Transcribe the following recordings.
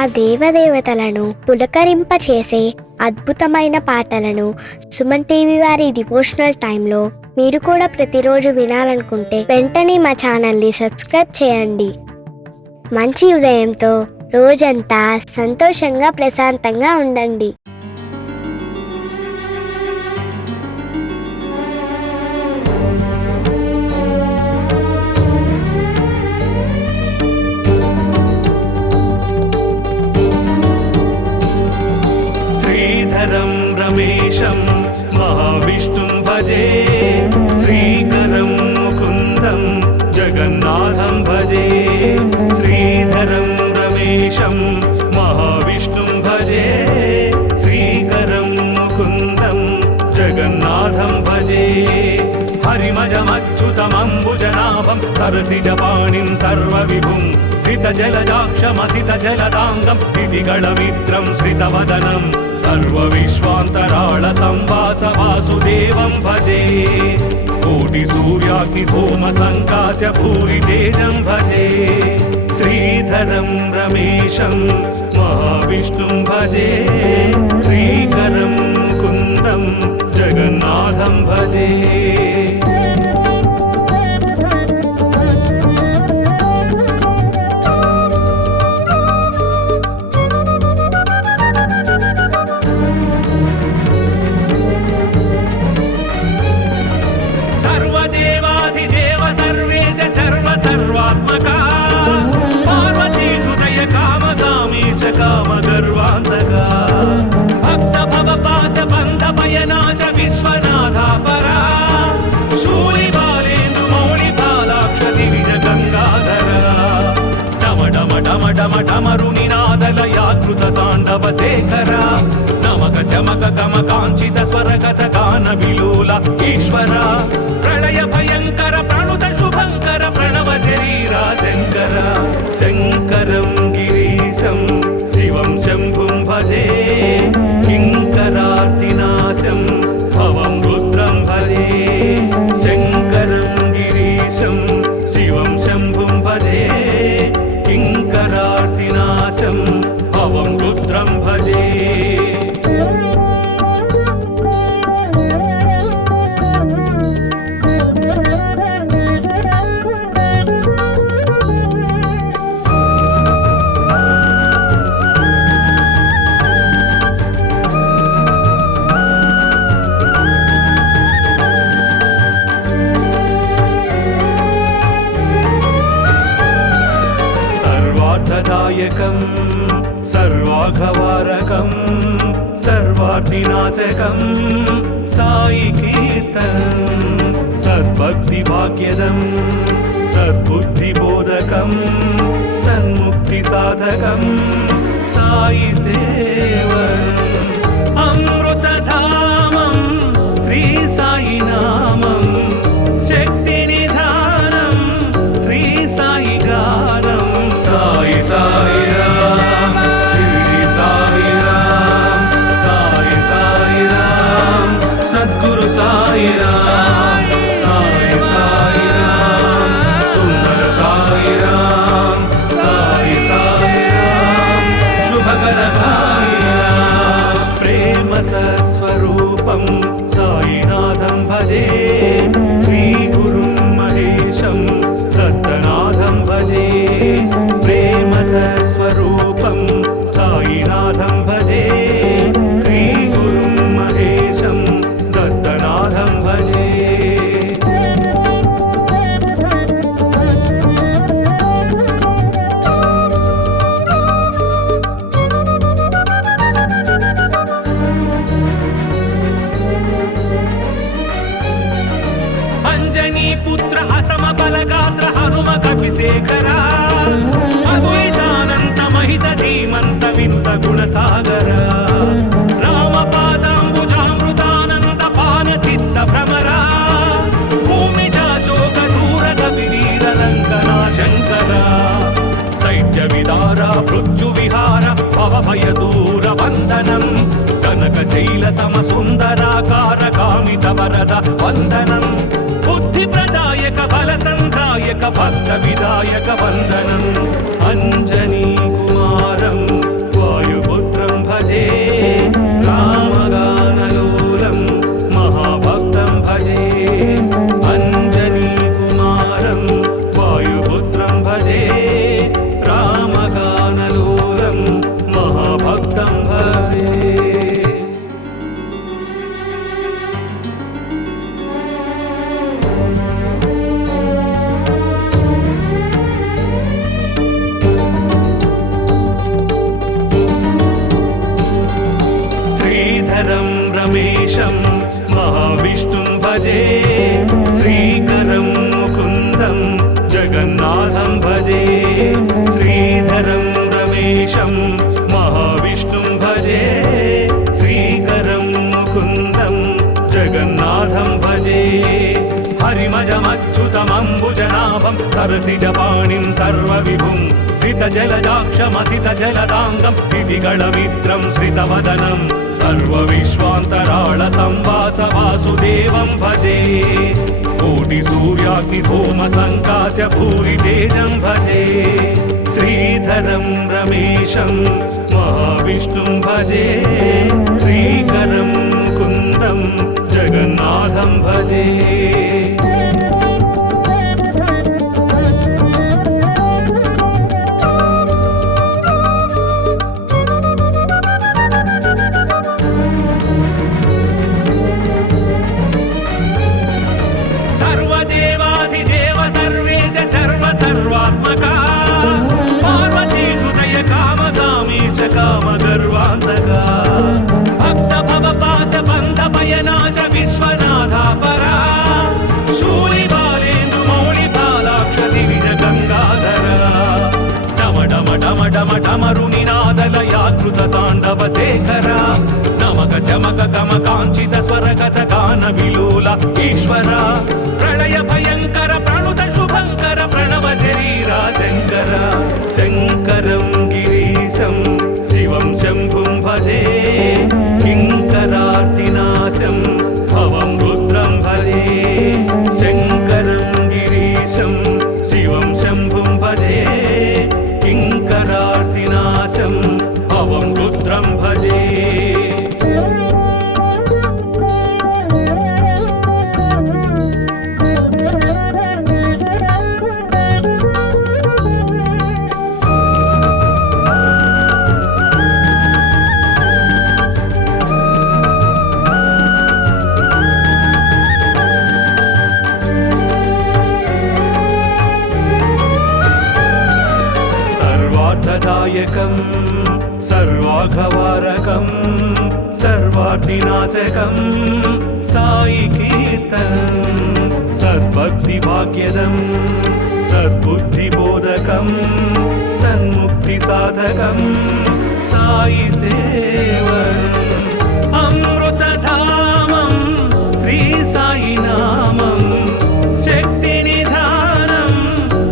ఆ దేవదేవతలను పులకరింపచేసే అద్భుతమైన పాటలను సుమన్ టీవీ వారి డివోషనల్ టైంలో మీరు కూడా ప్రతిరోజు వినాలనుకుంటే వెంటనే మా ఛానల్ని సబ్స్క్రైబ్ చేయండి. మంచి ఉదయంతో రోజంతా సంతోషంగా ప్రశాంతంగా ఉండండి. శ్రీధరం రమేశం మహావిష్ణుం భజే, శ్రీకరం ముకుందం జగన్నాథం భజే. శ్రీధరం రమేశం మహావిష్ణుం భజే, శ్రీకరం ముకుందం జగన్నాథం భజే. హరిమజమచ్యుతమంబుజనాభం సరసిజపాణిం సర్వవిభుం, సితజలజాక్షమసితజలదాంగం సితిగళమిత్రం శ్రితవదనం, సర్వవిశ్వాంతరాళ సంవాస వాసుదేవం భజే. కోటి సూర్యాగ్ని సోమ సంకాశ భూరి తేజం భజే. శ్రీధరం రమేశం మహావిష్ణుం భజే, శ్రీకరం ముకుందం జగన్నాథం భజే. సర్వదేవాధిదేవ సర్వేశ సర్వసర్వాత్మక, పార్వతీ హృదయ కామకామేశ కామగర్వాంతకా, భక్త భవపాస బంధ భయనాశ విశ్వనాథాపరా, శూలిబాలేందు మౌళి బాలాక్ష దివిజ గంగాధరా. డమ డమ డమ డమ డమరునినాదలయాకృత తాండవ శేఖరా, నమక చమక గమ కాంచిత స్వరగత గాన విలోల ఈశ్వర. ప్రళయ భయంకర ప్రణుత శుభంకర ప్రణవ శరీరా శంకర. శంకరం గిరీశం శివం శంభుం భజే, కింకరార్తినాశం భవం రుద్రం భజే. శంకరం గిరీశం శివం శంభుం భజే, కింకరార్తినాశం భవం రుద్రం భజే. సర్వార్థదాయకం సర్వాఘవారకం సర్వార్థినాశకం సాయి కీర్తనం, సద్భక్తి భాగ్యదం సద్బుద్ధిబోధకం సన్ముక్తి సాధకం సాయి సేవనం. అమృతధామం శ్రీ సాయి నామం, శక్తి నిధానం శ్రీ సాయి గానం. సాయి సాయి రామ్ షిరిడి సాయి రామ్, సాయి సాయి రామ్ సద్గురు సాయి రామ్, సాయి సాయి రామ్ సుందర సాయి రామ్, సాయి సాయి రామ్ శుభకర సాయి రామ్. ప్రేమ సస్వరూపం సాయినాథం భజే, శ్రీ గురుం మహేశం దత్తనాథం భజే. ప్రేమ సస్వరూపం సాయినాథం భజే, శ్రీ గురుం మహేశం దత్తనాథం భజే. అంజనీ పుత్ర అసమ బలగాత్ర హనుమ కపిశేఖరా, అద్వైతానంత మహిత ధీమంత వినుత గుణసాగర. రామపాదాంబుజామృతానంద పాన చిత్త భ్రమరా, భూమిజాశోక దూరద వివీర రంగనా శంకర. దైత్య విదార మృత్యు విహార భవభయ దూర వందనం, కనక శైల సమ సుందరాకార కామిత వరద వందనం. బుద్ధి ప్రదాయక బల సంధాయక భక్త విదాయక వందనం. అంజనీ కుమారం सरसिजपाणिं सर्वविभुं सितजलजाक्षमसितजलदाङ्गं सितिगणमित्रं श्रितवदनं सर्वविश्वान्तराळसंवास वासुदेवं भजे कोटिसूर्याग्निसोमसङ्कास्य भूरितेजं भजे श्रीधरं रमेशं महाविष्णुं भजे श्रीकरं मुकुन्दं जगन्नाथं भजे सर्वदेवाधिदेव सर्वेश सर्वसर्वात्मका पार्वती हृदय कामकामीश कामगर्वान्तका भक्त भवपास बन्ध भयनाश विश्वनाथा परा शूलिबालेन्दु मौलिबालाक्ष दिविज गङ्गाधरा डम डम डम डम डमरुनिनादलयाकृत ताण्डव शेखरा नमक चमक गम काञ्चित स्वरगत गान विलोल ईश्वरा प्रणय भयंकर प्रणुत शुभंकर प्रणव शरीरा शंकर शंकरं गिरीशं शिवं शंभुं भजे किंकरार्तिनाशं भवं रुद्रं भजे शंकरं गिरीशं शिवं शंभुं भजे किंकरार्तिनाशं भवं रुद्रं भजे सर्वार्थदायकं सर्वाघवारकं सर्वार्थिनाशकं साई कीर्तनं सद्भक्तिभाग्यदं सद्बुद्धिबोधकं सन्मुक्तिसाधकं साई सेवनम् अमृतधामं श्री साई नामं शक्तिनिधानं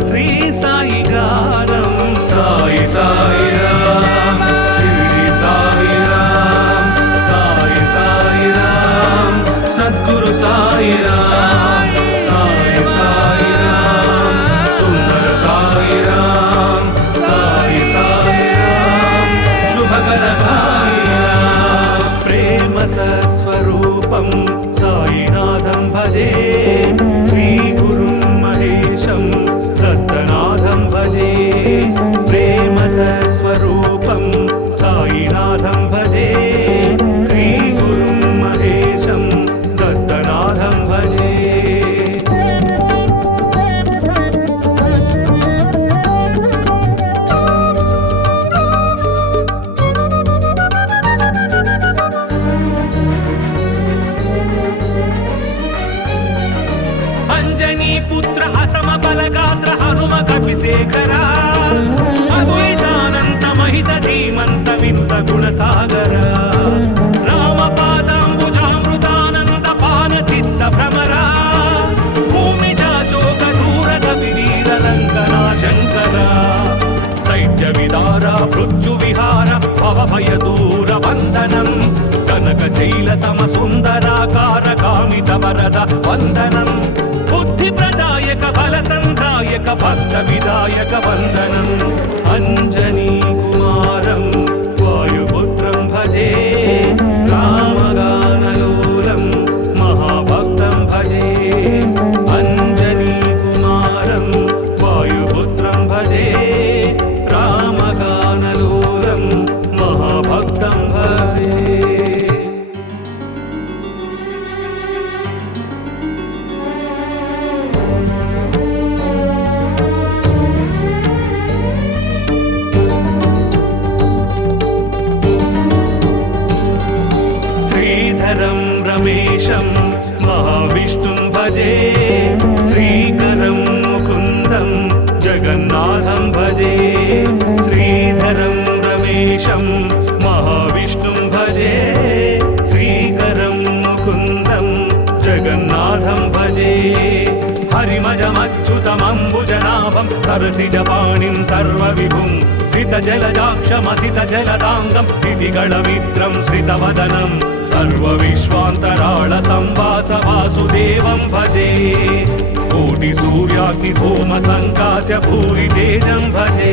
श्री साई गानं साई साई राम शिरडी साई राम साई साई राम सद्गुरु साई राम साई साई राम सुंदर साई राम साई साई राम शुभकर साई राम प्रेम सत्स्वरूपं साईनाथं भजे श्री गुरुं महेशं दत्तनाथं भजे प्रेम सत्स्वरूपं साईनाथं भजे श्री गुरुं महेशं दत्तनाथं भजे अंजनी पुत्र असम बलगात्र हनुम कपिशेखरा अद्वैतानंत महित धीमंत विनुत गुणसागर रामपादाम्बुजामृतानंद पान चित्त भ्रमरा भूमिजा शोक दूरद विवीर लंकना शंकरा दैत्य विदारा मृत्यु विहार भव भय दूर वंदनम कनकशैल सम सुंदराकार कामित वरद वंदनम बुद्धि प्रदायक बल संधायक भक्त विधायक वंदनम अंजनी कुमारं वायुपुत्रं भजे रामगानलोलं महाभक्तं भजे अंजनी कुमारं वायुपुत्रं भजे रामगानलोलं महाभक्तं भजे श्रीधरं रमेशं महाविष्णुं भजे श्रीकरं मुकुन्दं जगन्नाथं भजे श्रीधरं रमेशं महाविष्णुं भजे श्रीकरं मुकुन्दं जगन्नाथं भजे हरिमजमच्युतमम्बुजनाभ सरसिजपाणिं सर्वविभुं सितजलजाक्षमसितजलदाङ्गं सितिगणमित्रं श्रितवदनं सर्वविश्वान्तराळसंवासवासुदेवं भजे कोटिसूर्याग्निसोमसङ्कास्य भूरितेजं भजे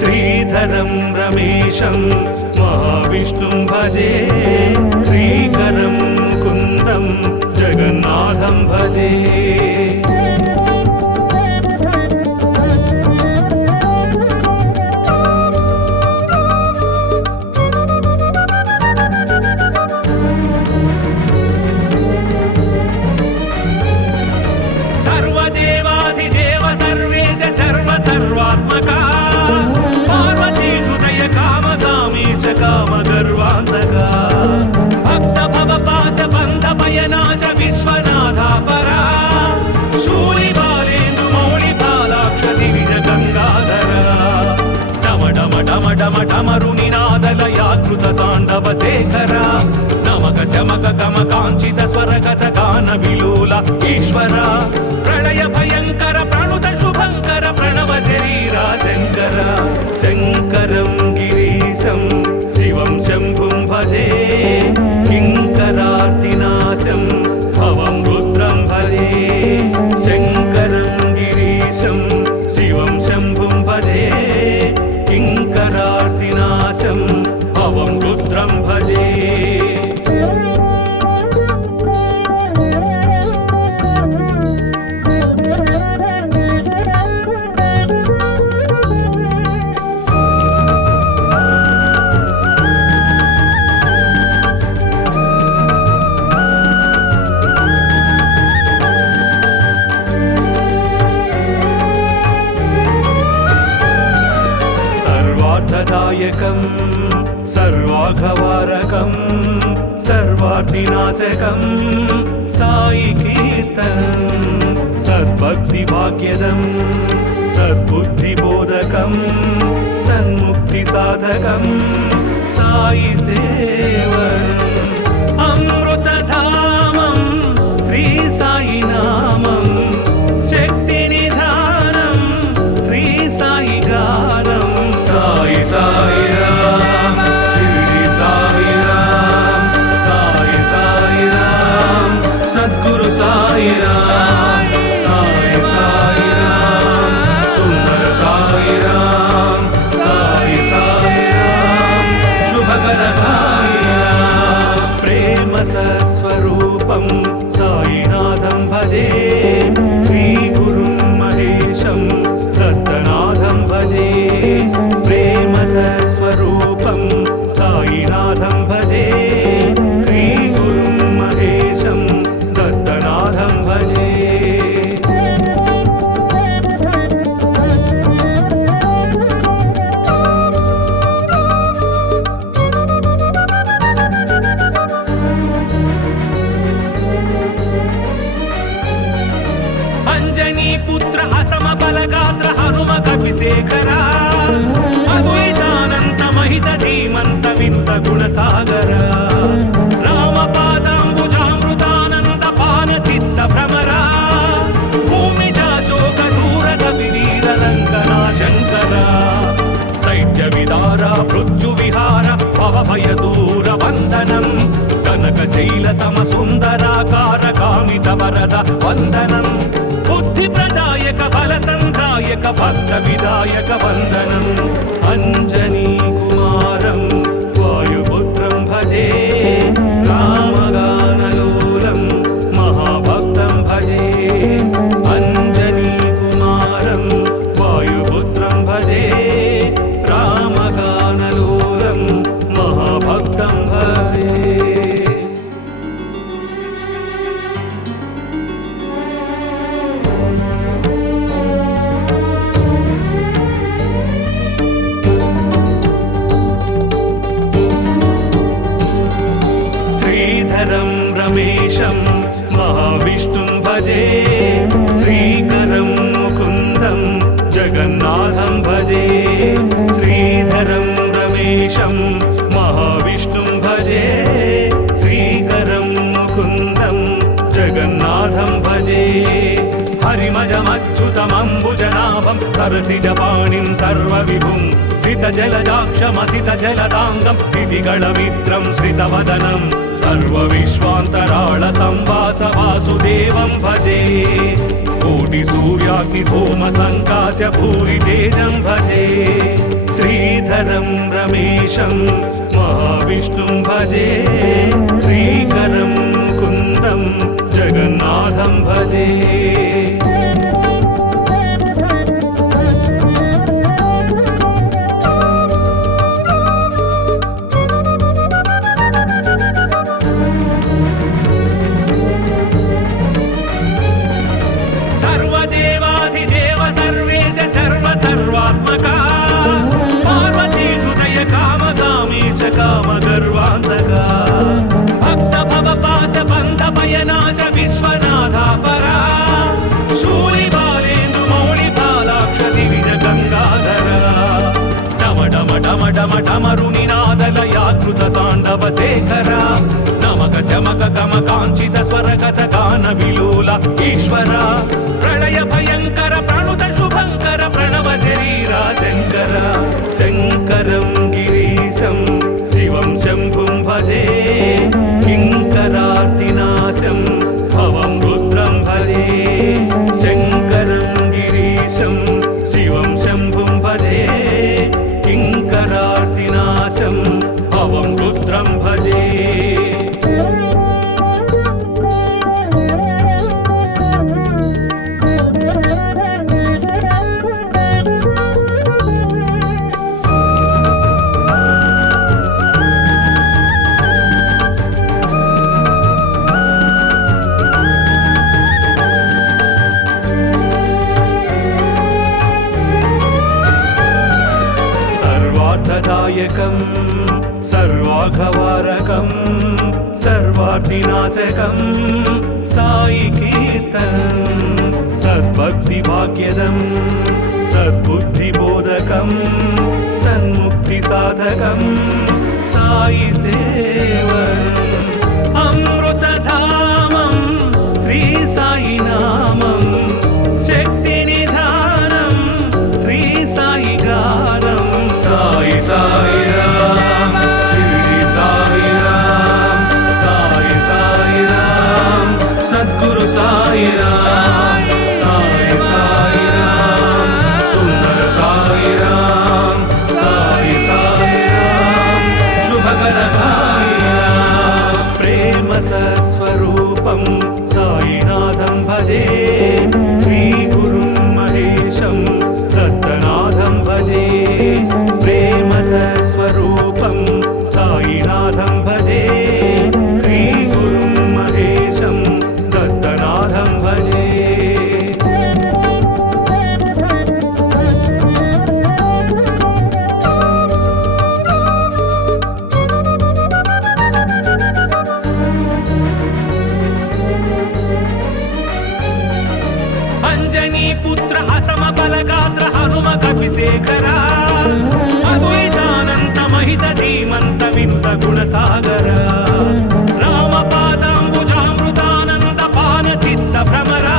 श्रीधरं रमेशं महाविष्णुं भजे श्रीकरं मुकुन्दं जगन्नाथं भजे सर्वदेवाधिदेव सर्वेश सर्वसर्वात्मका पार्वती हृदय कामकामेश कामगर्वान्तका भक्त भवपास बन्ध भयनाश विश्वनाथा परा शूलिबालेन्दु मौलिबालाक्ष दिविज गङ्गाधरा डम डम डम डम डमरुनिनादलयाकृत ताण्डव शेखरा नमक चमक गम काञ्चित स्वरगत गान विलोल ईश्वर प्रलय भयंकर प्रणुत शुभंकर प्रणव शरीरा शंकर शंकरं गिरीशं शिवं शंभुं भजे किंकरार्तिनाशं भवं रुद्रं भजे शंकरं गिरीशं शिवं शंभुं भजे किंकरार्तिनाशं भवं रुद्रं भजे सर्वार्थदायकं सर्वाघवारकं सर्वार्थिनाशकं साई कीर्तनं सद्भक्तिभाग्यदं सद्बुद्धिबोधकं सन्मुक्तिसाधकं साई सेवनम् अमृतधामं श्री साई नामं शक्तिनिधानं श्री साई गानं साई साई राम शिरडी साई राम साई साई राम सद्गुरु साई राम साई साई राम सुंदर साई राम साई साई राम शुभकर साई राम प्रेम सत्स्वरूपं साईनाथं भजे श्री गुरुं महेशं दत्तनाथं भजे प्रेम सत्स्वरूपं साईनाथं भजे श्री गुरुं महेशं दत्तनाथं भजे अंजनी पुत्र असम बलगात्र हनुम कपिशेखरा अद्वैतानंत महित धीमंत विनुत गुणसागर रामपादाम्बुजामृतानंद पान चित्त भ्रमरा भूमिजा शोक दूरद विवीर रंगना शंकरा दैत्य विदारा मृत्यु विहार भव भय दूर वंदनम कनक शैल सम सुंदराकार कामित वरद वंदनम बुद्धि प्रदायक बल संधायक भक्त विदायक वंदनम अंजनी कुमारं वायुपुत्रं भजे रामगानलोलं महाभक्तं भजे अंजनी कुमारं वायुपुत्रं भजे रामगानलोलं महाभक्तं भजे श्रीधरं रमेशं महाविष्णुं भजे श्रीकरं मुकुन्दं जगन्नाथं भजे श्रीधरं रमेशं महाविष्णुं भजे श्रीकरं मुकुन्दं जगन्नाथं भजे हरिमजमच्युतमम्बुजनाभं सर्वतोमुखं सरसिजपाणिं सर्वविभुं सितजलजाक्षमसितजलदाङ्गं सितिगणमित्रं श्रितवदनं सर्वविश्वान्तराळसंवास वासुदेवं भजे कोटिसूर्याग्निसोमसङ्कास्य भूरितेजं भजे श्रीधरं रमेशं महाविष्णुं भजे श्रीकरं मुकुन्दं जगन्नाथं भजे सर्वदेवाधिदेव सर्वेश सर्वसर्वात्मका पार्वती हृदय कामकामेश कामगर्वान्तका भक्त भवपास बन्ध भयनाश विश्वनाथा परा शूलिबालेन्दु मौलिबालाक्ष दिविज गङ्गाधरा डम डम डम डम डमरुनिनादलयाकृत ताण्डव शेखरा नमक चमक गम काञ्चित स्वरगत गान विलोल ईश्वरा प्रलय भयंकर प्रणुत शुभंकर प्रणव शरीरा शंकर शंकरं गिरीशं शिवं शंभुं भजे किंकरार्तिनाशं भवं रुद्रं भजे शंकरं गिरीशं शिवं शंभुं भजे किंकरार्तिनाशं भवं रुद्रं भजे सर्वार्थदायकं सर्वाघवारकं सर्वार्थिनाशकं साई कीर्तनं सद्भक्तिभाग्यदं सद्बुद्धिबोधकं सन्मुक्तिसाधकं साई सेवनम् अमृतधामं श्री साई नामं शक्तिनिधानं श्री साई गानं साई साई राम शिरडी साई राम साई साई राम सद्गुरु साई राम साई साई राम सुंदर साई राम साई साई राम शुभकर साई राम प्रेम सत्स्वरूपं साईनाथं भजे श्री गुरुं महेशं दत्तनाथं भजे प्रेम सत्स्वरूपं साईनाथं भजे श्री गुरुं महेशं दत्तनाथं भजे अंजनी पुत्र असम बलगात्र हनुम कपिशेखरा अद्वैतानंत महित धीमंत विनुत गुणसागर रामपादाम्बुजामृतानंद पान चित्त भ्रमरा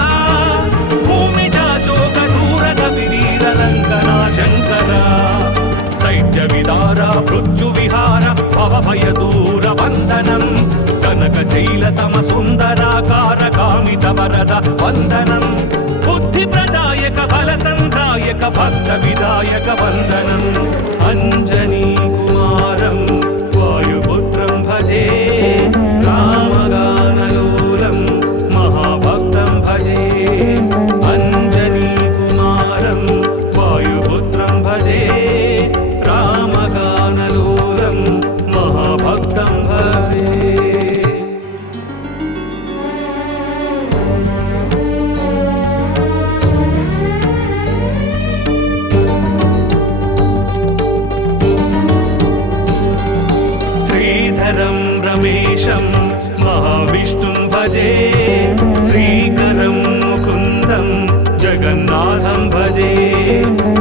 भूमिजा शोक दूरद विवीर लंकना शंकरा दैत्य विदारा मृत्यु विहार भव भय दूर वंदनम कनकशैल सम सुंदराकार कामित वरद वंदनम बुद्धि प्रदायक बल संधायक भक्त विधायक वंदनम अंजनी कुमारं वायुपुत्रं भजे रामगानलोलं महाभक्तं भजे अंजनी कुमारं वायुपुत्रं भजे रामगानलोलं महाभक्तं भजे श्रीधरं रमेशं महाविष्णुं भजे श्रीकरं मुकुन्दं जगन्नाथं भजे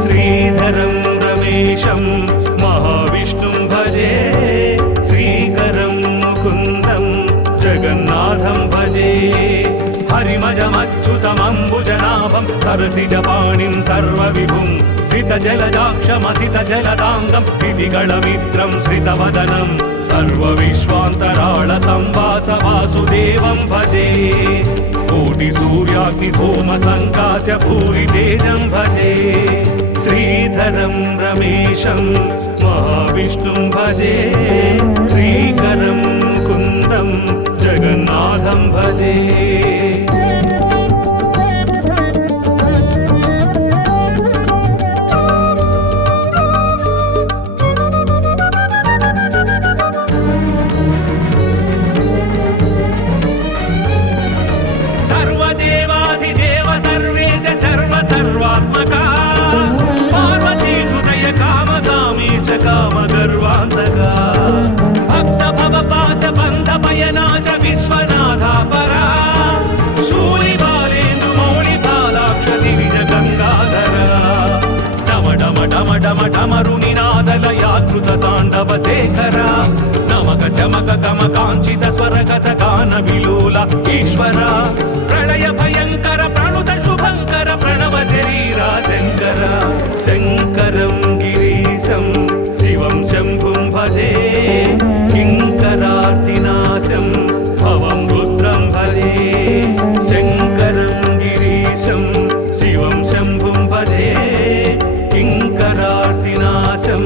श्रीधरं रमेशं महाविष्णुं भजे श्रीकरं मुकुन्दं जगन्नाथं भजे हरिमजमच्युतमम्बुजनाभ पद्मनाभं सरसिजपाणिं सर्वविभुं सितजलजाक्षमसितजलदाङ्गं सितिगणमित्रं श्रितवदनं सर्वविश्वान्तराळसंवास वासुदेवं भजे कोटिसूर्याग्निसोमसङ्कास्य भूरितेजं भजे श्रीधरं रमेशं महाविष्णुं भजे श्रीकरं मुकुन्दं जगन्नाथं भजे सर्वदेवाधिदेव सर्वेश सर्वसर्वात्मका पार्वतीहृदय कामकामीश कामगर्वान्तका भक्त भवपास बन्ध भयनाश विश्वनाथापरा शूलिबालेन्दु मौलिबालाक्ष दिविज गङ्गाधरा डम डम डम डम डमरुनिनादलयाकृत ताण्डव शेखरा नमक चमक गम काञ्चित स्वरगत गान विलोल ईश्वर प्रलय भयंकर प्रणुत शुभंकर प्रणव शरीरा शंकर शंकरं गिरीशं शिवं शंभुं भजे किंकरार्तिनाशं भवं रुद्रं भजे शंकरं गिरीशं शिवं शंभुं भजे किंकरार्तिनाशं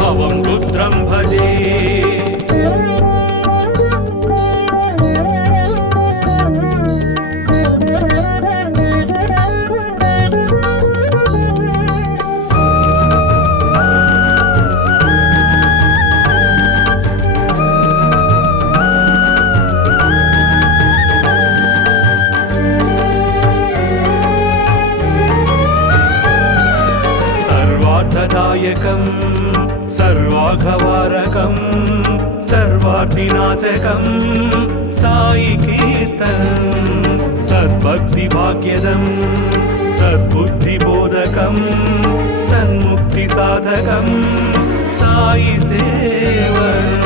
भवं रुद्रं भजे सर्वार्थदायकं सर्वाघवारकं सर्वार्थिनाशकं साई कीर्तनं सद्भक्तिभाग्यदं सद्बुद्धिबोधकं सन्मुक्तिसाधकं साई सेवनम्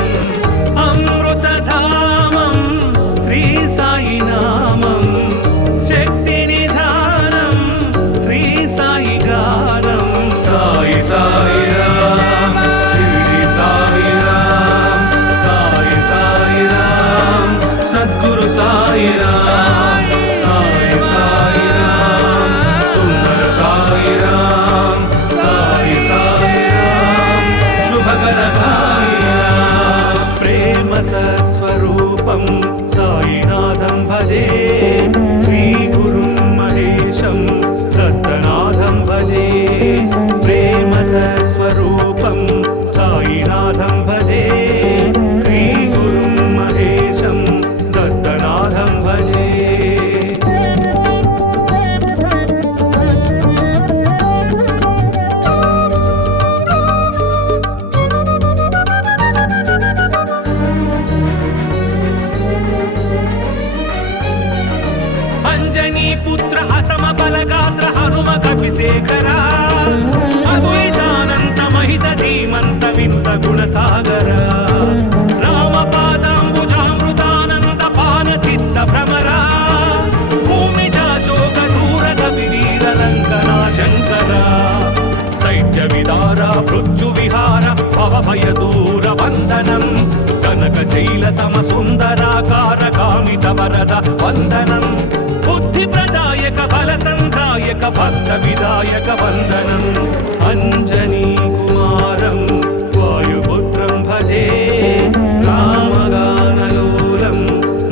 अमृतधामं श्री साई नामं शक्तिनिधानं श्री साई गानं साई साई राम शिरडी साई राम साई साई राम सद्गुरु साई राम साई साई राम सुंदर साई राम साई साई राम शुभकर साई राम प्रेम सत्स्वरूपं साईनाथं भजे श्री गुरुं महेशं दत्तनाथं भजे प्रेम सत्स्वरूपं साईनाथं भजे श्री गुरुं महेशं दत्तनाथं भजे अंजनी पुत्र असम बलगात्र हनुम कपिशेखरा अद्वैतानंत महित धीमंत विनुत गुणसागर रामपादाम्बुजामृतानंद पान चित्त भ्रमरा भूमिजा शोक दूरद विवीर रंगना शंकरा दैत्य विदारा मृत्यु विहार भव भय दूर वंदनम कनकशैल सम सुंदराकार कामित वरद वंदनम बुद्धि प्रदायक बल संधायक भक्त विदायक वंदनम अंजनी कुमारं वायुपुत्रं भजे रामगानलोलं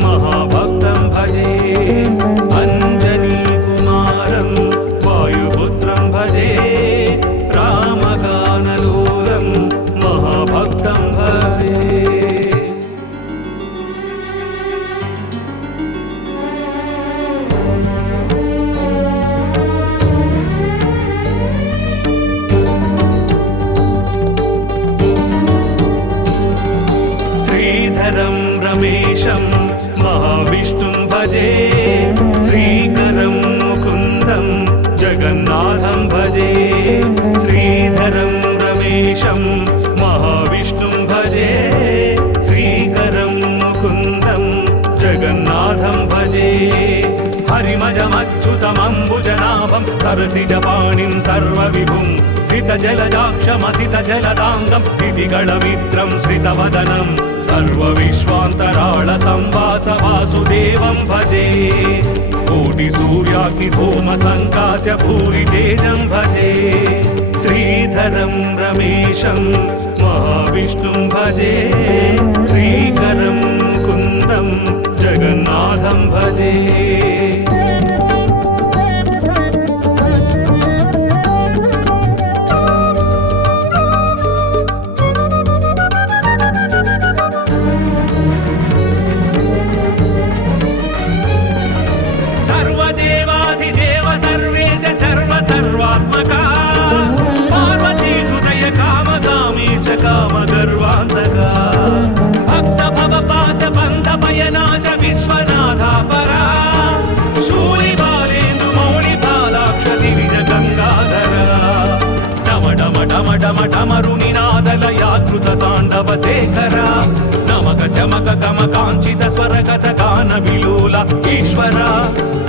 महाभक्तं भजे अंजनी कुमारं वायुपुत्रं भजे रामगानलोलं महाभक्तं भजे श्रीधरं रमेशं महाविष्णुं भजे श्रीकरं मुकुन्दं जगन्नाथं भजे श्रीधरं रमेशं महाविष्णुं भजे श्रीकरं मुकुन्दं जगन्नाथं भजे हरिमजमच्युतमम्बुजनाभ पद्मनाभं सरसिजपाणिं सर्वविभुं सितजलजाक्षमसितजलदाङ्गं सितिगणमित्रं श्रितवदनं सर्वविश्वान्तराळसंवासवासुदेवं भजे कोटिसूर्याग्निसोमसङ्कास्य भूरितेजं भजे श्रीधरं रमेशं महाविष्णुं भजे श्रीकरं मुकुन्दं जगन्नाथं भजे सर्वदेवाधिदेव सर्वेश सर्वसर्वात्मका पार्वती हृदय कामकामेश कामगर्वान्तका भक्त भवपास बन्ध भयनाश विश्वनाथा परा शूलिबालेन्दु मौलिबालाक्ष दिविज गङ्गाधरा डम डम डम डम डमरुनिनादलयाकृत ताण्डव शेखरा नमक चमक गम काञ्चित स्वरगत गान विलोल ईश्वर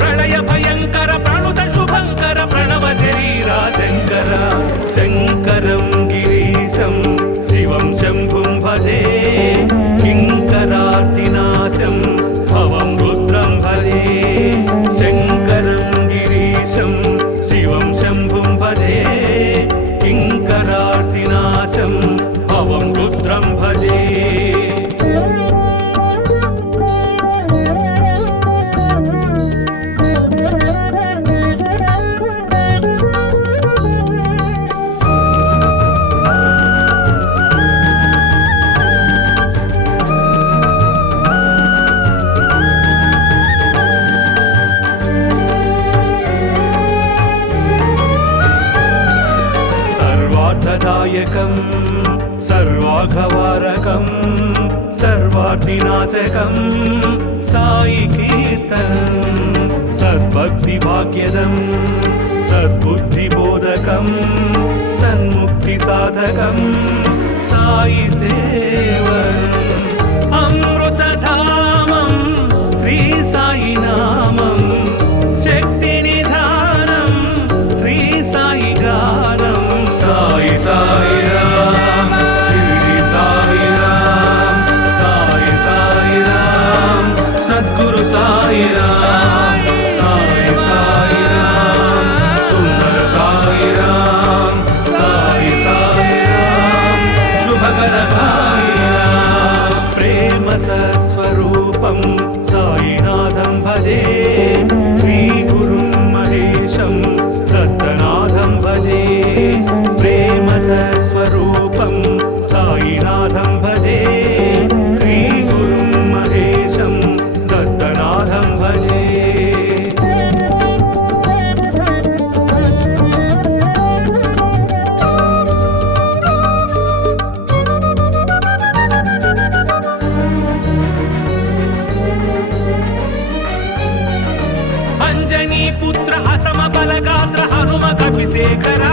प्रलय भयंकर प्रणुत शुभंकर प्रणव शरीरा शंकर शंकरं गिरीशं शिवं शंभुं भजे किंकरार्तिनाशं भवं रुद्रं भजे शंकरं गिरीशं शिवं शंभुं भजे किंकरार्तिनाशं भवं रुद्रं भजे सर्वार्थदायकं सर्वाघवारकं सर्वार्थिनाशकं साई कीर्तनं सद्भक्तिभाग्यदं सद्बुद्धिबोधकं सन्मुक्तिसाधकं साई सेवनम् अमृतधामं श्री साई नामं शक्तिनिधानं श्री साई गानं साई साई राम शिरडी साई राम साई साई राम सद्गुरु साई राम साई साई राम सुंदर साई राम साई साई राम शुभकर साई राम प्रेम सत्स्वरूपं साईनाथं भजे श्री गुरुं महेशं दत्तनाथं भजे प्रेम सत्स्वरूपं साईनाथं भजे श्री गुरुं महेशं दत्तनाथं भजे अंजनी पुत्र असम बलगात्र हनुम कपिशेखरा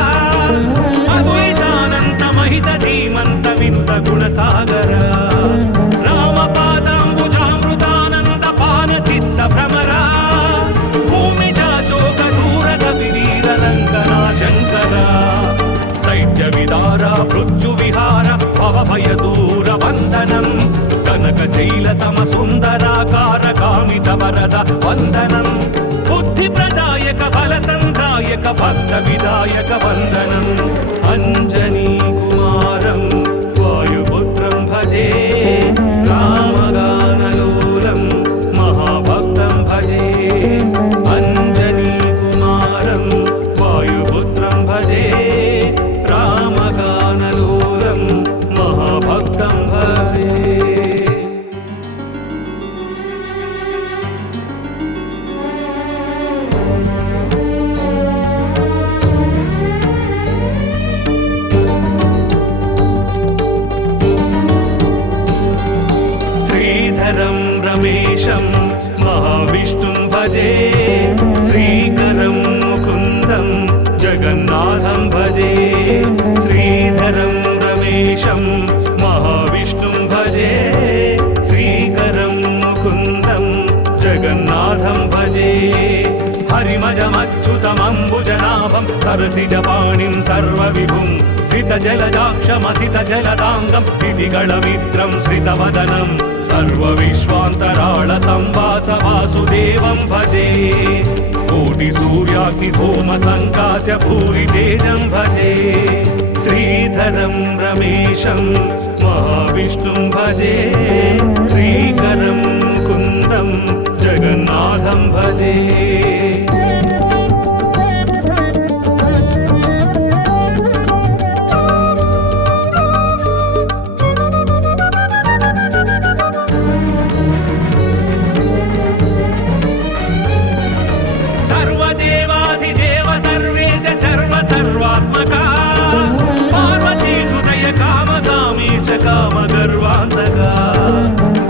अद्वैतानंत महित धीमंत विनुत गुणसागर राम पादांबुजामृतानंद पान चित्त भ्रमरा भूमिजा शोक दूरद विवीर रंगना शंकरा दैत्य विदारा मृत्यु विहार भव भय दूर वंदनम कनक शैल सम सुंदराकार कामित वरद वंदनम बुद्धि प्रदायक बल संधायक भक्त विदायक वंदनम अंजनी कुमारं वायुपुत्रं भजे रामगानलोलं महाभक्तं भजे अंजनी कुमारं वायुपुत्रं भजे रामगानलोलं महाभक्तं भजे पद्मनाभं सरसिजपाणिं सर्वविभुं सितजलजाक्षमसितजलदाङ्गं सितिगणमित्रं श्रितवदनं सर्वविश्वान्तराळसंवास वासुदेवं भजे कोटिसूर्याग्निसोमसङ्कास्य भूरितेजं भजे श्रीधरं रमेशं महाविष्णुं भजे श्रीकरं मुकुन्दं जगन्नाथं भजे सर्वदेवाधिदेव सर्वेश सर्वसर्वात्मका पार्वतीहृदय कामकामीश कामगर्वान्तका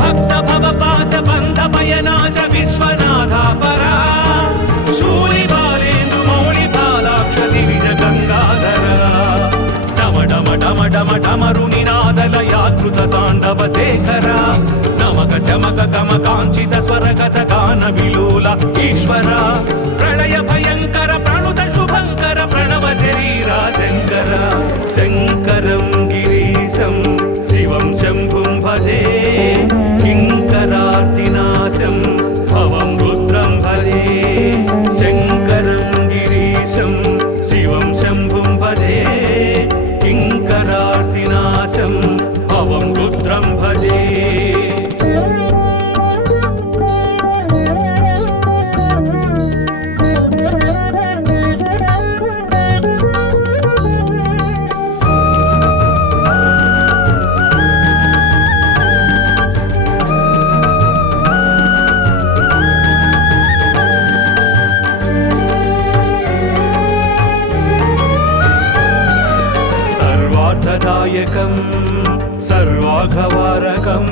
भक्त भवपास बन्ध भयनाश विश्वनाथापरा शूलिबालेन्दु मौलिबालाक्ष दिविज गङ्गाधरा डम डम डम डम डमरुनिनादलयाकृत ताण्डव शेखरा नमक चमक गम काञ्चित स्वरगत गान विलोल ईश्वर प्रणय भयंकर प्रणुत शुभंकर प्रणव शरीरा शंकर शंकरं गिरीशं शिवं शंभुं भजे किंकरार्तिनाशं भवं रुद्रं भजे शंकरं गिरीशं शिवं शंभुं भजे किंकरार्तिनाशं भवं रुद्रं भजे सर्वार्थदायकं सर्वाघवारकं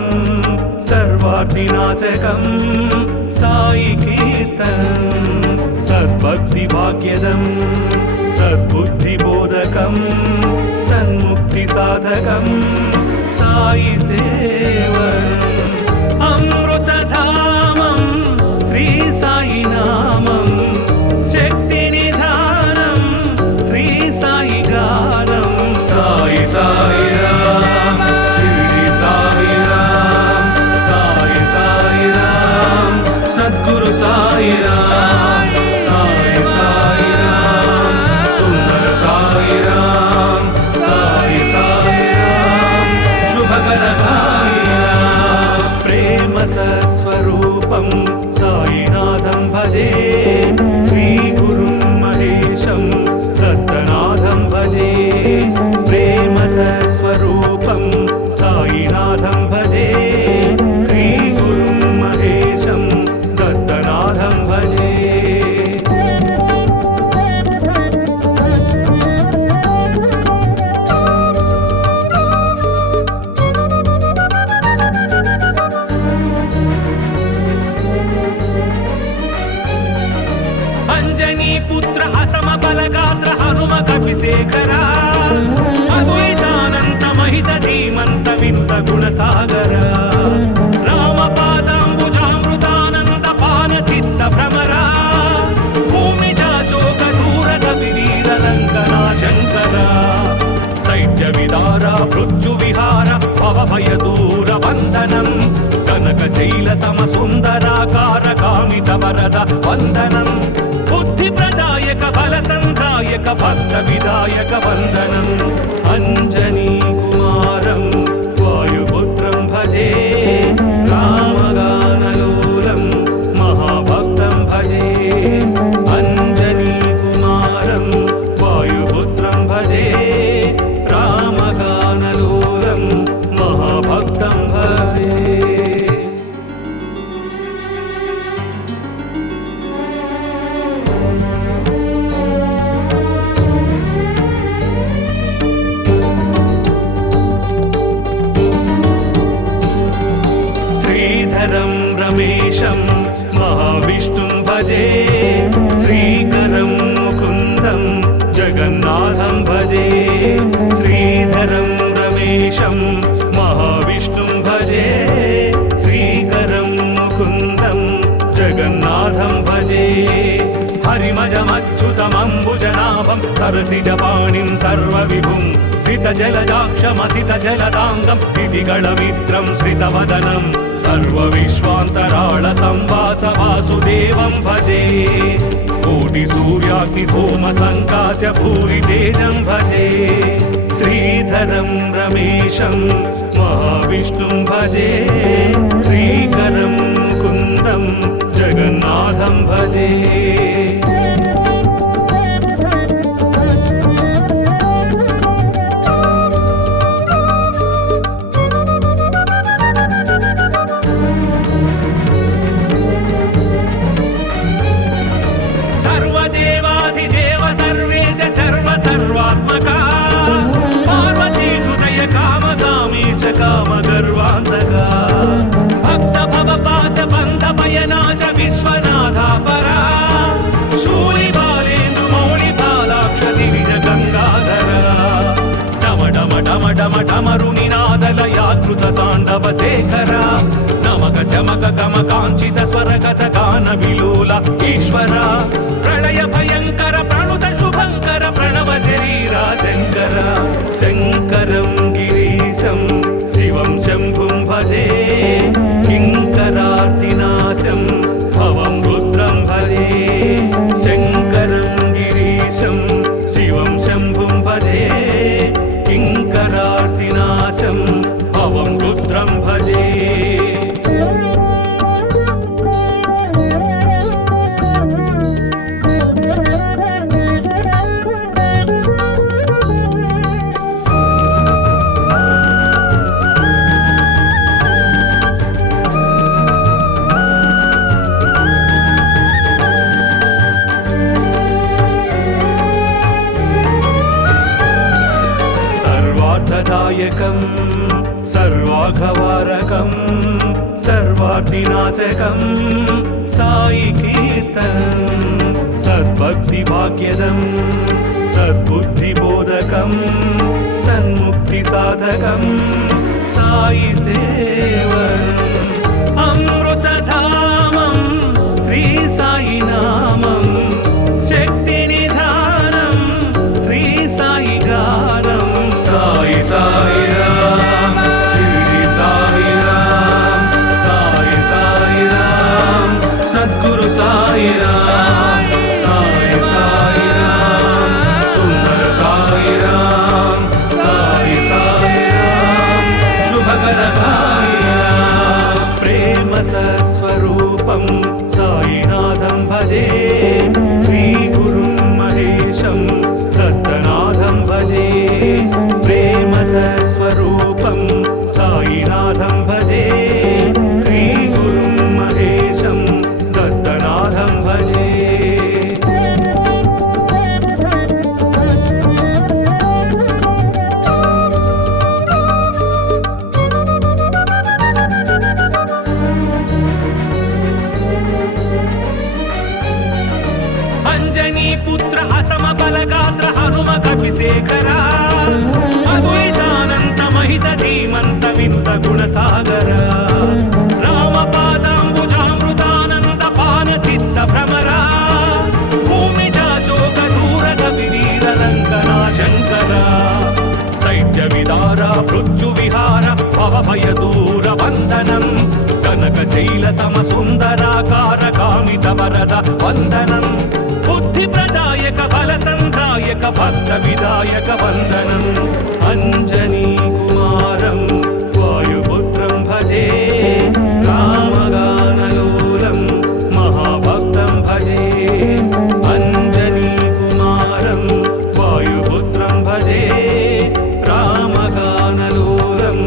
सर्वार्थिनाशकं साई कीर्तनं सद्भक्तिभाग्यदं सद्बुद्धिबोधकं सन्मुक्तिसाधकं साई सेवनम् अमृतधामं श्री साई नामं शक्तिनिधानं श्री साई गानं साई साई राम शिरडी साई राम साई साई राम सद्गुरु साई राम साई साई राम सुंदर साई राम साई साई राम शुभकर साई राम प्रेम सत्स्वरूपं साईनाथं भजे श्री गुरुं महेशं दत्तनाथं भजे प्रेम सत्स्वरूपं साईनाथं भजे श्री गुरुं महेशं दत्तनाथं भजे अंजनी पुत्र असम बलगात्र हनुम कपिशेखरा अद्वैतानंत महित धीमंत विनुत गुणसागर रामपादाम्बुजामृतानंद पान चित्त भ्रमरा भूमिजा शोक दूरद विवीर रंगना शंकरा दैत्य विदारा मृत्यु विहार भव भय दूर वंदनम कनकशैल सम सुंदराकार कामित वरद वंदनम बुद्धि प्रदायक बल संधायक भक्त विधायक वंदनम अंजनी कुमारं वायुपुत्रं भजे रामगानलोलं महाभक्तं भजे अंजनी कुमारं वायुपुत्रं भजे रामगानलोलं महाभक्तं भजे श्रीधरं रमेशं महाविष्णुं भजे श्रीकरं मुकुन्दं जगन्नाथं भजे श्रीधरं रमेशं महाविष्णुं भजे श्रीकरं मुकुन्दं जगन्नाथं भजे हरिमजमच्युतमम्बुजनाभ सरसिजपाणिं सर्वविभुं सितजलजाक्षमसितजलदाङ्गं सितिगणमित्रं श्रितवदनं सर्वविश्वान्तराळसंवासवासुदेवं भजे कोटिसूर्याग्निसोमसङ्कास्य भूरितेजं भजे श्रीधरं रमेशं महाविष्णुं भजे श्रीकरं मुकुन्दं जगन्नाथं भजे सर्वात्मका पार्वती हृदय कामकामेश कामगर्वान्तका भक्त भवपास बन्ध भयनाश विश्वनाथा परा शूलिबालेन्दु मौलिबालाक्ष दिविज गङ्गाधरा डम डम डम डम डमरुनिनादलयाकृत ताण्डव शेखरा नमक चमक गम काञ्चित स्वरगत गान विलोल ईश्वर प्रलय भयङ्कर प्रणुत शुभङ्कर प्रणव शरीरा शङ्कर शङ्करं गिरीशं शिवं शम्भुं भजे किङ्करार्तिनाशं भवं रुद्रं भजे शङ्करं गिरीशं शिवं शम्भुं भजे किङ्करार्तिनाशं भवं रुद्रं भजे सर्वार्थदायकं सर्वाघवारकं सर्वार्थिनाशकं साई कीर्तनं सद्भक्तिभाग्यदं सद्बुद्धिबोधकं सन्मुक्तिसाधकं साई सेवनम् अमृतधामं श्री साई नामं शक्तिनिधानं श्री साई गानं साई साई राम शिरडी साई राम साई साई राम सद्गुरु साई राम साई साई राम सुंदर साई राम साई साई राम शुभकर साई राम प्रेम सत्स्वरूपं साईनाथं भजे श्री गुरुं महेशं दत्तनाथं भजे प्रेम सत्स्वरूपं साईनाथं भजे श्री गुरुं महेशं दत्तनाथं भजे अंजनी पुत्र असम बलगात्र हनुम कपिशेखरा अद्वैतानंत महित धीमंत विनुत गुणसागर राम पादांबुजामृतानंद पान चित्त भ्रमरा भूमिजा शोक दूरद विवीर रंगना शंकरा दैत्य विदारा मृत्यु विहार भव भय दूर वंदनम कनक शैल सम सुंदराकार कामित वरद वंदनम बुद्धि प्रदायक बल संधायक भक्त विदायक वंदनम अंजनी कुमारं वायुपुत्रं भजे रामगानलोलं महाभक्तं भजे अंजनी कुमारं वायुपुत्रं भजे रामगानलोलं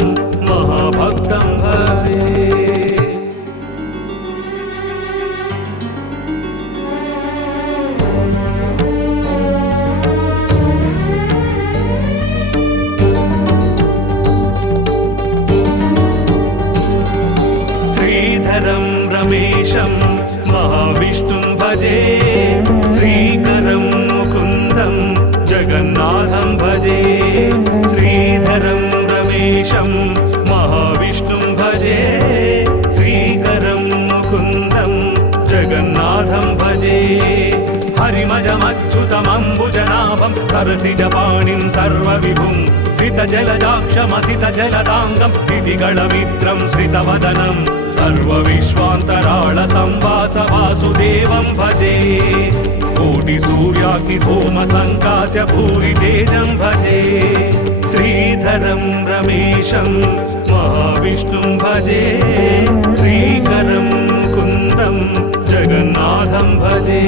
महाभक्तं भजे पद्मनाभं सरसिजपाणिं सर्वविभुं सितजलजाक्षमसितजलदाङ्गं सितिगणमित्रं श्रितवदनं सर्वविश्वान्तराळसंवासवासुदेवं भजे कोटिसूर्याग्निसोमसङ्कास्य भूरितेजं भजे श्रीधरं रमेशं महाविष्णुं भजे श्रीकरं मुकुन्दं जगन्नाथं भजे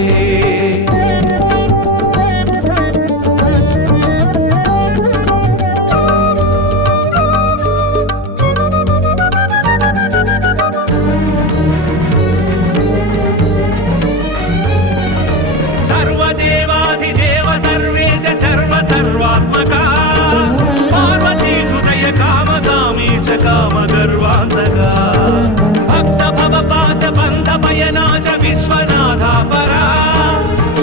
सर्वदेवाधिदेव सर्वेश सर्वसर्वात्मका पार्वती हृदय कामकामेश कामगर्वान्तका भक्त भवपास बन्ध भयनाश विश्वनाथा परा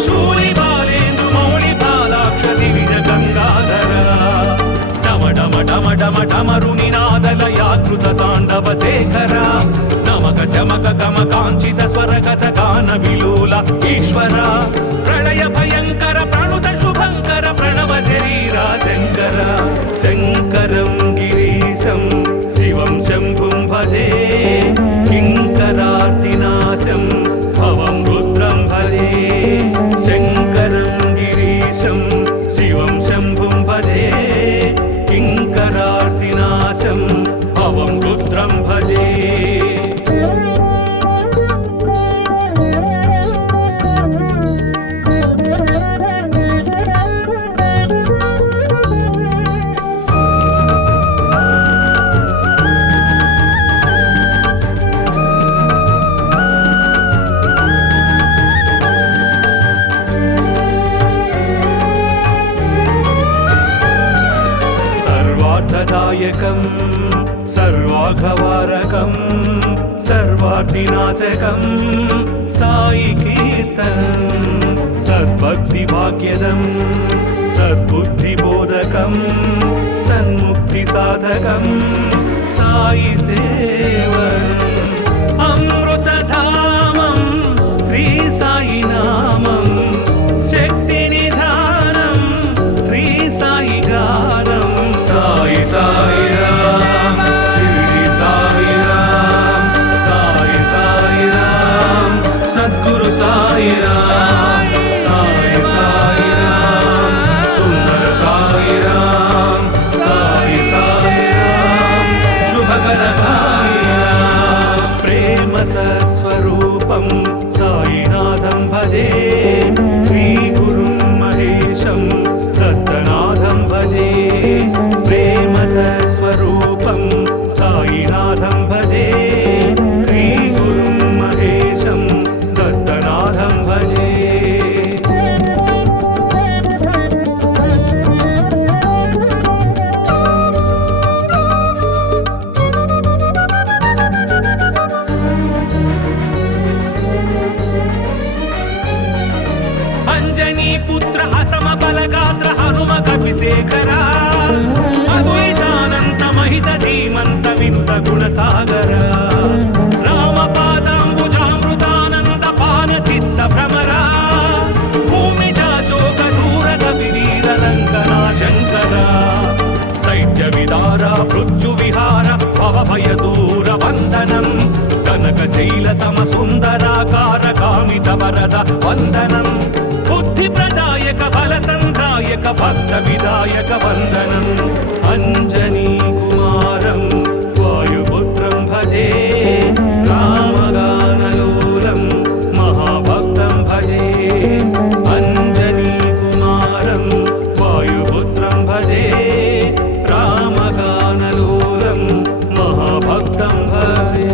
शूलिबालेन्दु मौलिबालाक्ष दिविज गङ्गाधरा डम डम डम डम डमरुनिनादलयाकृत ताण्डव शेखरा नमक चमक गम काञ्चित स्वरगत गान विलोल ईश्वर प्रलय भयंकर प्रणुत शुभंकर प्रणव शरीरा शंकर शंकरं गिरीशं शिवं शंभुं भजे किंकरार्तिनाशं भवं रुद्रं भजे शंकरं गिरीशं शिवं शंभुं भजे किंकरार्तिनाशं भवं रुद्रं भजे सर्वार्थदायकं सर्वाघवारकं सर्वार्थिनाशकं साई कीर्तनं सद्भक्तिभाग्यदं सद्बुद्धिबोधकं सन्मुक्तिसाधकं साई सेवनम् अमृतधामं श्री साई नामं शक्तिनिधानं श्री साई गानं साई साई राम शिरडी साई राम साई साई राम सद्गुरु साई राम साई साई राम सुंदर साई राम साई साई राम शुभकर साई राम प्रेम सत्स्वरूपं साईनाथं भजे श्री गुरुं महेशं दत्तनाथं भजे प्रेम सत्स्वरूपं साईनाथं भजे श्री गुरुं महेशं दत्तनाथं भजे अंजनी पुत्र असम बलगात्र हनुम कपिशेखरा अद्वैतानंत महित धीमंत विनुत गुणसागर राम पादांबुजामृतानंद पान चित्त भ्रमरा भूमिजा शोक दूरद विवीर रंगना शंकरा दैत्य विदारा मृत्यु विहार भव भय दूर वंदनम कनक शैल सम सुंदराकार कामित वरद वंदनम बुद्धि प्रदायक बल संधायक भक्त विदायक वंदनम अंजनी कुमारं वायुपुत्रं भजे रामगानलोलं महाभक्तं भजे अंजनी कुमारं वायुपुत्रं भजे रामगानलोलं महाभक्तं भजे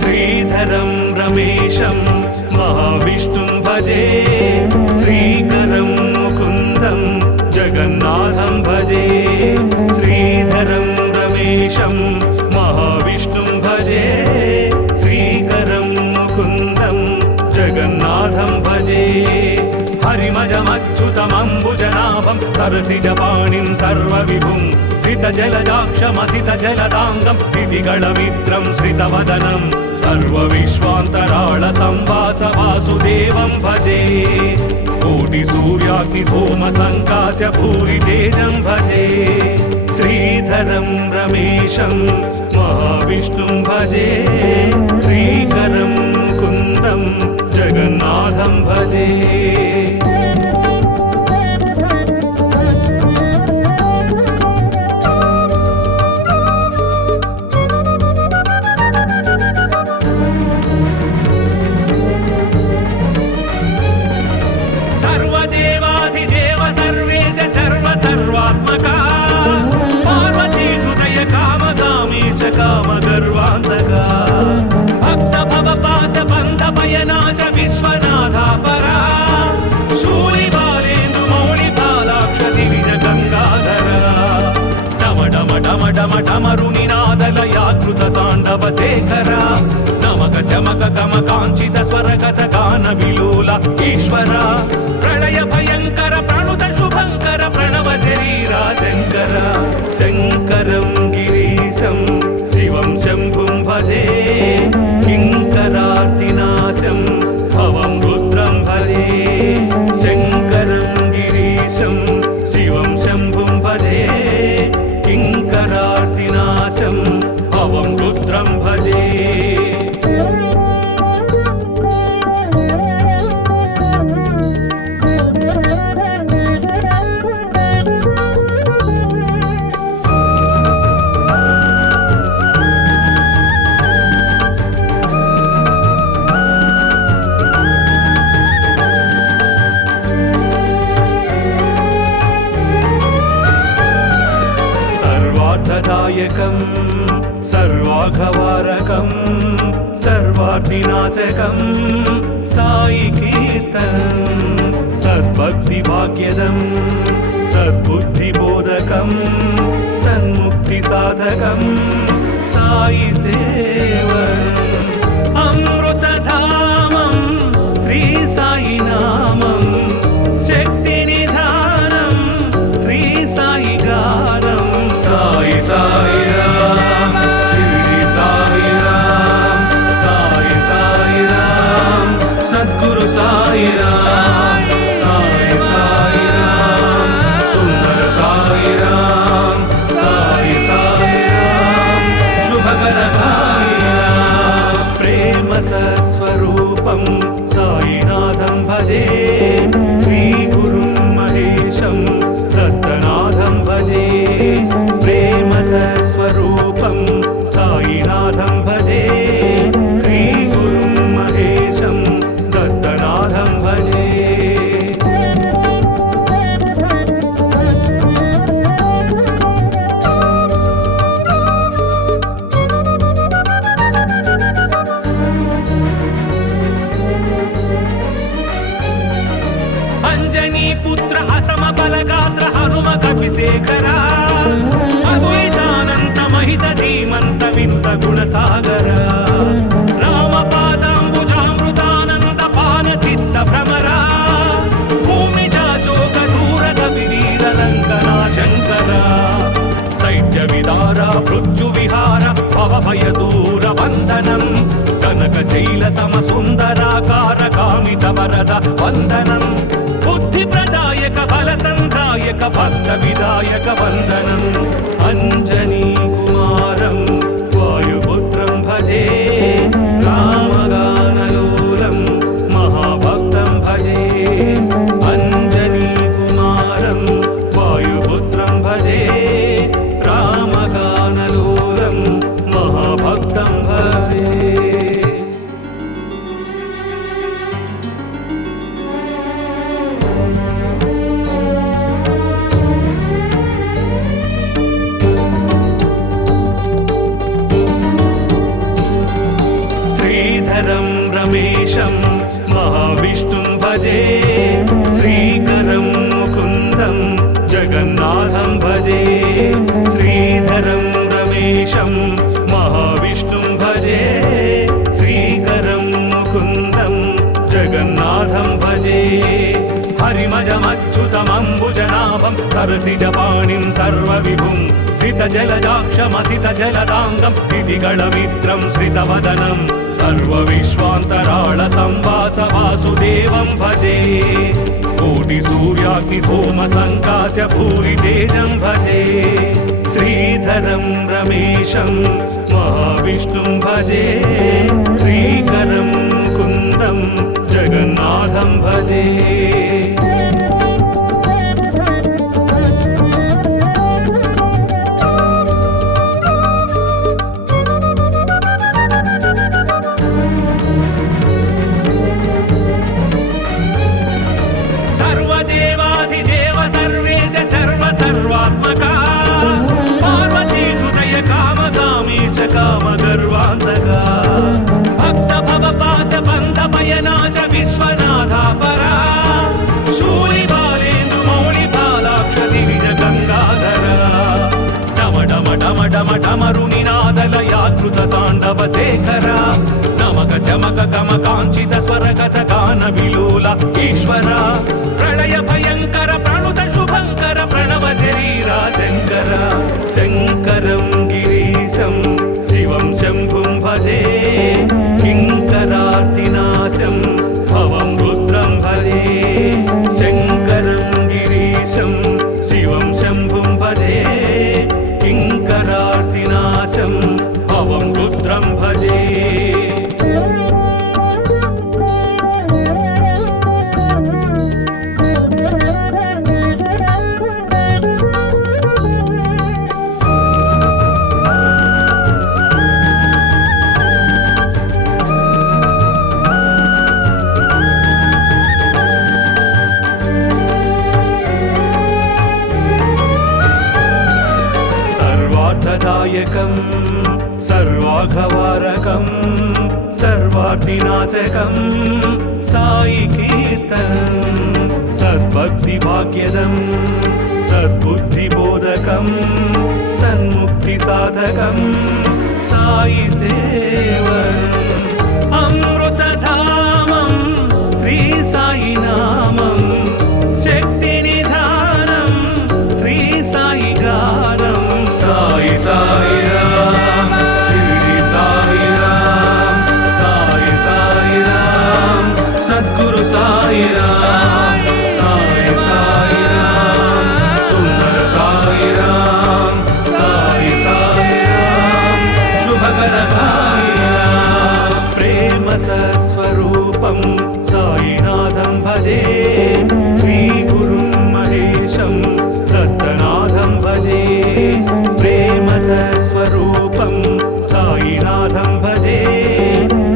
श्रीधरं रमेशं महाविष्णुं भजे श्रीकरं मुकुन्दं जगन्नाथं भजे श्रीधरं रमेशं महाविष्णुं भजे श्रीकरं मुकुन्दं जगन्नाथं भजे हरिमजमच्युतमम्बुज पद्मनाभं सरसिजपाणिं सर्वविभुं सितजलजाक्षमसितजलदाङ्गं सितिगणमित्रं श्रितवदनं सर्वविश्वान्तराळसंवास वासुदेवं भजे कोटिसूर्याग्निसोमसङ्कास्य भूरितेजं भजे श्रीधरं रमेशं महाविष्णुं भजे श्रीकरं मुकुन्दं जगन्नाथं भजे सर्वदेवाधिदेव सर्वेश सर्वसर्वात्मका पार्वतीहृदय कामकामीश कामगर्वान्तका भक्त भवपास बन्ध भयनाश विश्वनाथापरा शूलिबालेन्दु मौलिबालाक्ष दिविज गङ्गाधरा डम डम डम डम डमरुनिनादलयाकृत ताण्डव शेखरा नमक चमक गम काञ्चित स्वरगत गान विलोल ईश्वर प्रणय भयंकर प्रणुत शुभंकर प्रणव शरीरा शंकर शंकरं गिरीशं शिवं शंभुं भजे किंकरार्तिनाशं भवं रुद्रं भजे शंकरं गिरीशं शिवं शंभुं भजे किंकरार्तिनाशं भवं रुद्रं भजे सर्वार्थदायकं सर्वाघवारकं सर्वार्थिनाशकं साई कीर्तनं सद्भक्तिभाग्यदं सद्बुद्धिबोधकं सन्मुक्तिसाधकं साई सेवनम् अमृतधामं श्री साई नामं शक्तिनिधानं श्री साई गानं साई साई राम शिरडी साई राम साई साई राम सद्गुरु साई राम साई साई राम सुंदर साई राम साई साई राम शुभकर साई राम प्रेम सत्स्वरूपं साईनाथं भजे श्री गुरुं महेशं दत्तनाथं भजे प्रेम सत्स्वरूपं साईनाथं भजे श्री गुरुं महेशं दत्तनाथं भजे अंजनी पुत्र असम बलगात्र हनुम कपिशेखरा अद्वैतानंत महित धीमंत विनुत गुणसागर राम पादांबुजामृतानंद पान चित्त भ्रमरा भूमिजा शोक दूर कपिवीर लंकना शंकरा दैत्य विदारा मृत्यु विहार भव भय दूर वंदनम कनकशैल सम सुंदराकार कामित वरद वंदनम बुद्धि प्रदायक बल संधायक भक्त विदायक वंदनम अंजनी कुमारं वायुपुत्रं भजे रामगानलोलं महाभक्तं भजे अंजनी कुमारं वायुपुत्रं भजे रामगानलोलं महाभक्तं भजे श्रीधरं रमेशं महाविष्णुं भजे श्रीकरं मुकुन्दं जगन्नाथं भजे श्रीधरं रमेशं महाविष्णुं भजे श्रीकरं मुकुन्दं जगन्नाथं भजे हरिमजमच्युतमम्बुजनाभ पद्मनाभं सरसिजपाणिं सर्वविभुं सितजलजाक्षमसितजलदाङ्गं सितिगणमित्रं श्रितवदनं सर्वविश्वान्तराळसंवासवासुदेवं भजे कोटिसूर्याग्निसोमसङ्कास्य भूरितेजं भजे श्रीधरं रमेशं महाविष्णुं भजे श्रीकरं मुकुन्दं जगन्नाथं भजे सर्वदेवाधिदेव सर्वेश सर्वसर्वात्मका पार्वती हृदय कामकामेश कामगर्वान्तका भक्त भवपास बन्ध भयनाश विश्वनाथापरा शूलिबालेन्दु मौलिबालाक्ष दिविज गङ्गाधरा डम डम डम डम डमरुनिनादलयाकृत ताण्डव शेखरा नमक चमक गम काञ्चित स्वरगत गान विलोल ईश्वर प्रलय भयंकर प्रणुत शुभंकर प्रणव शरीरा शंकर शंकरं गिरीशं शिवं शंभुं भजे किंकरार्तिनाशं भवं रुद्रं भजे शंकरं गिरीशं शिवं शंभुं भजे किंकरार्तिनाशं भवं रुद्रं भजे सर्वार्थदायकं सर्वाघवारकं सर्वार्थिनाशकं साई कीर्तनं सद्भक्तिभाग्यदं सद्बुद्धिबोधकं सन्मुक्तिसाधकं साई सेवनम् अमृतधामं श्री साई नामं शक्तिनिधानं श्री साई गानं साई साई राम शिरडी साई राम साई साई राम सद्गुरु साई राम साई साई राम सुंदर साई राम साई साई राम शुभकर साई राम प्रेम सत्स्वरूपं साईनाथं भजे श्री गुरुं महेशं दत्तनाथं भजे प्रेम सत्स्वरूपं साईनाथं भजे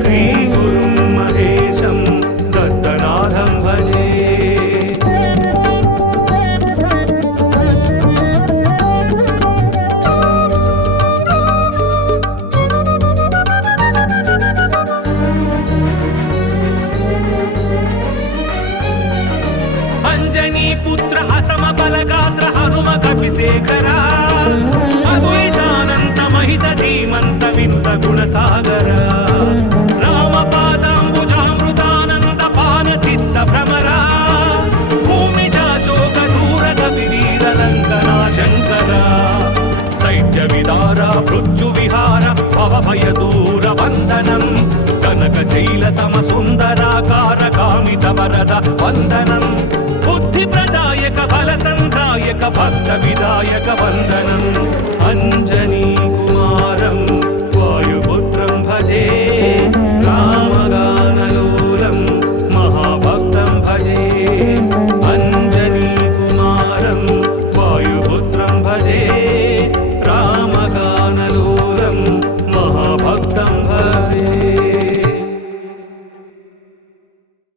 श्री गुरुं महेशं दत्तनाथं भजे अंजनी पुत्र असम बलगात्र हनुम कपिशेखरा अद्वैतानंत महित धीमंत विनुत गुणसागर राम पादांबुजामृतानंद पान चित्त भ्रमरा भूमिजा शोक दूरद विवीर रंगना शंकरा दैत्य विदारा मृत्यु विहार भव भय दूर वंदनं कनक शैल सम सुंदराकार कामित वरद वंदनं बुद्धि प्रदायक बल संधायक भक्त विदायक वंदनम् अंजनी